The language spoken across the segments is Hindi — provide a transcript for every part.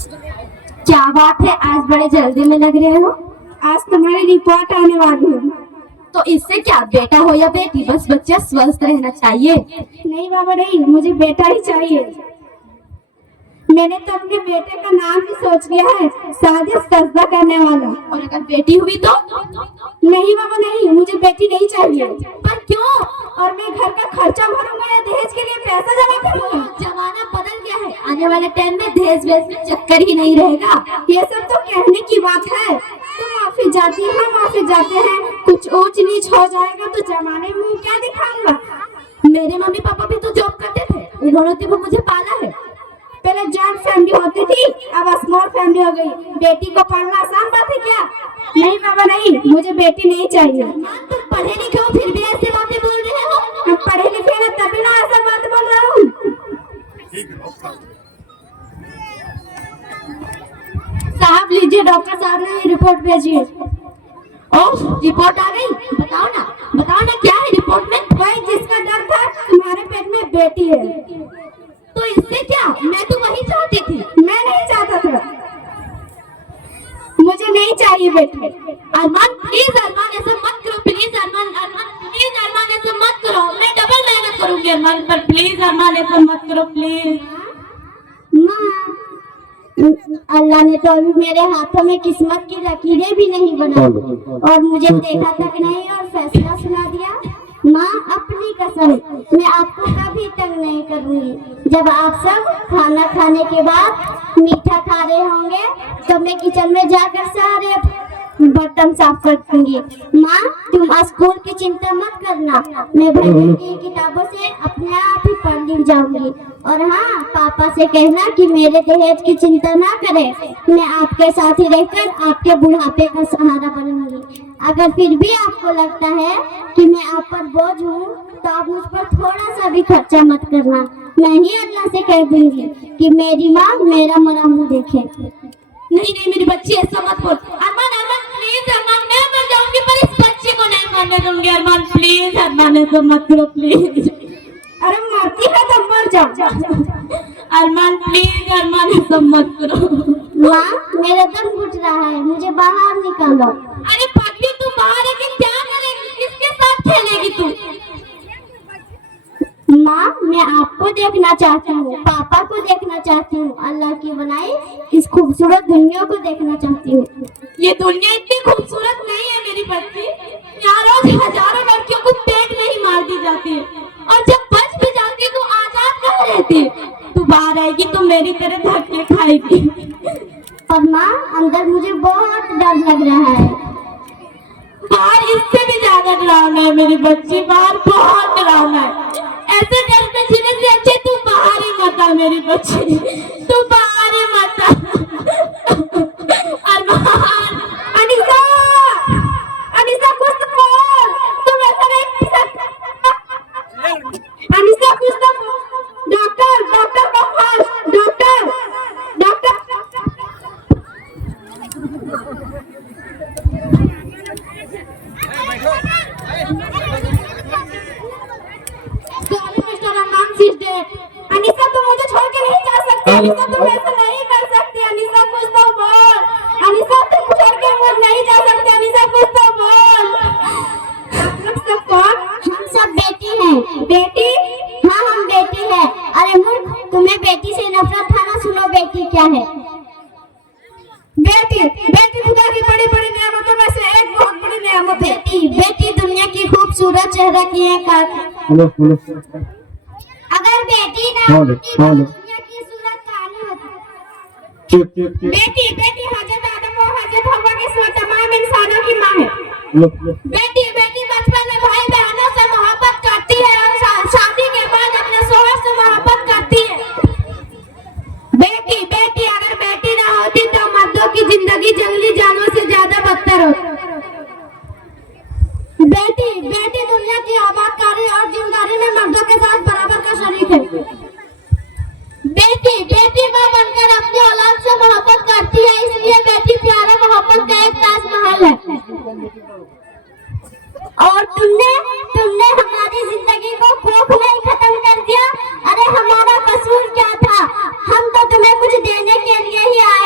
क्या बात है, आज बड़े जल्दी में लग रहे हो। आज तुम्हारी रिपोर्ट आने वाली है। तो इससे क्या, बेटा हो या बेटी, बस बच्चा स्वस्थ रहना चाहिए। नहीं बाबा नहीं, मुझे बेटा ही चाहिए। मैंने तो अपने बेटे का नाम ही सोच लिया है, साजिद सजदा करने वाला। और अगर बेटी हुई तो? नहीं बाबा नहीं, मुझे बेटी नहीं चाहिए। पर क्यों? और मैं घर का खर्चा भरूंगा या दहेज के लिए पैसा जमा करूंगा? जमाना बदल गया है, आने वाले टाइम में दहेज वेज में चक्कर ही नहीं रहेगा। ये सब तो कहने की बात है। तुम ऑफिस जाती है, हम ऑफिस जाते हैं, कुछ ऊंच नीच हो जाएगा तो जमाने में क्या दिखाऊंगा। मेरे मम्मी पापा भी तो जॉब करते थे, उन्होंने तो मुझे पाला है। पहले जॉइंट फैमिली होती थी, अब स्मॉल फैमिली हो गई। बेटी को पढ़ना आसान बात है क्या? नहीं बाबा नहीं, मुझे बेटी नहीं चाहिए। तुम पढ़े लिखे हो फिर भी ऐसी बातें बोल रहे हो। हम पढ़े लिखे हैं तभी ना ऐसा बात बोल रहा हूँ। साहब लीजिए, डॉक्टर साहब ने ये रिपोर्ट भेजी है। ओह, रिपोर्ट आ गई। बताओ ना क्या है रिपोर्ट में। भाई जिसका डर था, तुम्हारे पेट में बेटी है। तो इससे क्या, मैं तो वही चाहती थी। मैं नहीं चाहता था, मुझे नहीं चाहिए बेटी। अरमान प्लीज, अरमान ऐसा मत करो प्लीज। अरमान प्लीज, अरमान ऐसा मत करो, मैं डबल मेहनत करूंगी अरमान पर। प्लीज अरमान ऐसा मत करो प्लीज। अल्लाह ने तो अभी मेरे हाथों में किस्मत की लकीरें भी नहीं बनाई और मुझे देखा तक नहीं और फैसला सुना दिया। माँ अपनी कसम, मैं आपको कभी तंग नहीं करूंगी। जब आप सब खाना खाने के बाद मीठा खा रहे होंगे तो मैं किचन में जाकर सारे बर्तन साफ कर दूंगी। माँ तुम स्कूल की चिंता मत करना, मैं भैया की किताबों से अपने आप ही पढ़ लिख जाऊंगी। और हाँ, पापा से कहना कि मेरे दहेज की चिंता ना करें, मैं आपके साथ ही रहकर आपके बुढ़ापे का सहारा बनूंगी। अगर फिर भी आपको लगता है कि मैं आप पर बोझ हूँ तो आप मुझ पर थोड़ा सा भी खर्चा मत करना। मैं ही अल्लाह से कह दूंगी कि मेरी माँ मेरा मरा मुँह देखे। नहीं मेरी बच्ची ऐसा मत बोल। अरमान प्लीज, अरमान मैं मर जाऊंगी पर इस बच्ची को नहीं मरने दूंगी। अरमान प्लीज, अरमान ऐसा मत करो प्लीज। अरे मरती है तो मर जाओ। अरमान प्लीज, अरमान ऐसा मत करो। माँ मेरा दम घुट रहा है, मुझे बाहर निकालो। अरे पागली, तू बाहर है कि क्या करेगी, किसके साथ खेलेगी तू? माँ मैं आपको देखना चाहती हूँ, पापा को देखना चाहती हूँ, अल्लाह की बनाई इस खूबसूरत दुनिया को देखना चाहती हूँ। ये दुनिया इतनी खूबसूरत नहीं है मेरी बच्ची। यहाँ रोज हजारों लड़कियों को पेट में ही मार दी जाती है और जब बच भी जाती है तो आजाद कहाँ रहती है। तू बाहर आएगी तो मेरी तरह धक्के खाएगी। और माँ अंदर मुझे बहुत डर लग रहा है। बाहर इससे भी ज्यादा डरावना है मेरी बच्ची, बाहर बहुत डरावना है। ऐसे डरते जीने से अच्छे तू बाहर ही मत आ मेरी बच्ची, तू बाहर ही मत आ। अरमान, अनीसा, अनीसा कुछ तो बोल, तुम ऐसा नहीं कर सकते। अनीसा कुछ तो बोल। डॉक्टर डॉक्टर को कॉल, डॉक्टर डॉक्टर। अनीसा तुम मुझे छोड़ के नहीं जा सकती। अनीसा तुम ऐसा नहीं कर सकती। अनीसा कुछ तो बोल। अनीसा तुम छोड़ के मुझे नहीं जा सकती। अनीसा कुछ तो बोल। आप लोग सब कौन? हम सब बेटी हैं। बेटी? हाँ हम बेटी हैं। अरे मूर्ख, तुम्हें बेटी से नफरत था ना, सुनो बेटी क्या है। बेटी बेटी खुदा की बड़ी बड़ी नेमतों में से एक बहुत बड़ी नेमत है। बेटी बेटी दुनिया की खूबसूरत चेहरा की एक आँख। अगर बेटी ना होती तो दुनिया की सूरत कहानी होती। बेटी बेटी हजरत आदम और हजरत हव्वा के सिवा तमाम इंसानों की माँ है। बेटी बेटी बचपन में भाई बहनों से मोहब्बत करती है और शादी के बाद अपने शौहर से मोहब्बत करती है। बेटी बेटी अगर बेटी ना होती तो मर्दों की जिंदगी जंगली जानवरों से ज्यादा बदतर होती। बेटी बेटी दुनिया की आबादकारी और जिम्मेदारी में मर्दों के साथ बराबर का शरीक है। बेटी बेटी माँ बनकर अपनी औलाद से मोहब्बत करती है, इसलिए बेटी प्यारा मोहब्बत का एक ताजमहल है। और तुमने तुमने हमारी जिंदगी को खौफ नहीं खत्म कर दिया। अरे हमारा कसूर क्या था, हम तो तुम्हें कुछ देने के लिए ही आए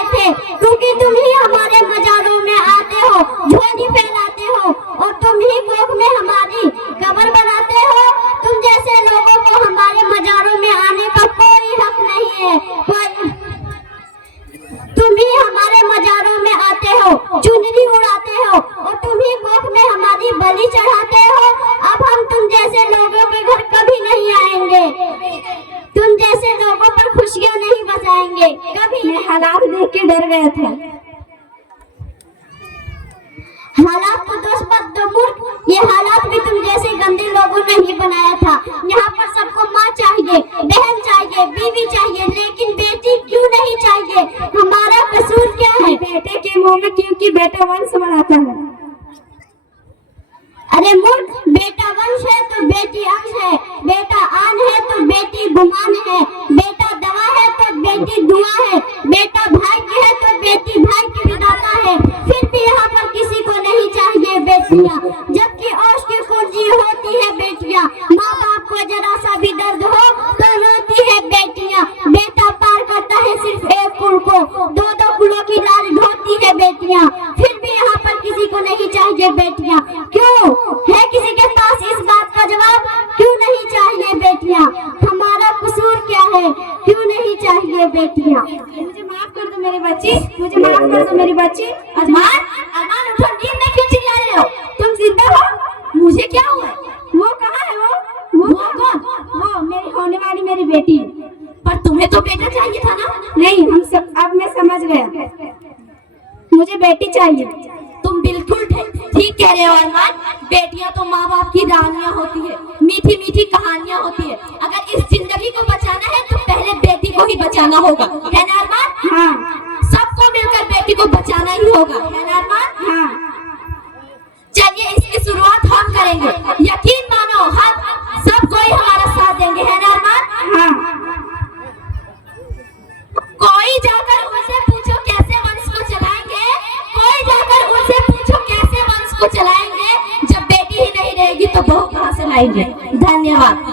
बलि चढ़ाते हो, अब हम तुम जैसे लोगों के घर कभी नहीं आएंगे, तुम जैसे लोगों पर खुशियां नहीं बसाएंगे कभी। मैं हालात देख के डर गया था। हालात को दोष मत दो मूर्ख, ये हालात भी तुम जैसे गंदे लोगों ने ही बनाया था। यहाँ पर सबको माँ चाहिए, बहन चाहिए, बीवी चाहिए, लेकिन बेटी क्यों नहीं चाहिए? हमारा कसूर क्या है? बेटे के मुंह में क्योंकि बेटा वंश बनाता है। अरे मूर्ख, बेटा वंश है तो बेटी अंश है, बेटा आन है तो बेटी गुमान है, बेटा दवा है तो बेटी दुआ है, बेटा भाग्य है तो बेटी भाग्य विधाता है। फिर भी यहाँ पर किसी को नहीं चाहिए बेटियाँ, जबकि औश की कुर्जी होती है बेटियाँ। माँ बाप को जरा सा भी दर्द हो तो रोती है बेटियाँ। बेटा पार करता है सिर्फ एक कुल को, दो दो कुलों की लाज ढोती है बेटियाँ। फिर भी यहाँ पर किसी को नहीं चाहिए बेटियाँ। क्यों है किसी के पास इस बात का जवाब? क्यों नहीं चाहिए बेटियाँ? हमारा कसूर क्या है? क्यों नहीं चाहिए बेटियाँ? मुझे माफ कर दो मेरी बच्ची, मुझे माफ कर दो मेरी बच्ची। अरमान, अरमान उठो, नींद में क्यों चिल्ला रहे हो? तुम जिंदा हो? मुझे क्या हुआ? वो कहाँ है? वो कौन? वो मेरी होने वाली मेरी बेटी। पर तुम्हें तो बेटा चाहिए था ना? नहीं, हम सब, अब मैं समझ गया, मुझे बेटी चाहिए। तुम बिल्कुल ठीक कह रहे हो अरमान। बेटियां तो माँ बाप की रानियां होती है, मीठी मीठी कहानियां होती है। अगर इस जिंदगी को बचाना है तो पहले बेटी को ही बचाना होगा, है ना अरमान? हाँ, सबको मिलकर बेटी को बचाना ही होगा, है ना अरमान? हाँ। चलिए इसकी शुरुआत हम करेंगे, यकीन मानो हम सब कोई हमारा साथ देंगे, है ना अरमान? हाँ। कोई जाकर उनसे पूछो कैसे वंश को चलाएंगे, कोई जाकर उनसे पूछो कैसे वंश को चलाएंगे। जब बेटी ही नहीं रहेगी तो बहू कहाँ से लाएंगे? धन्यवाद।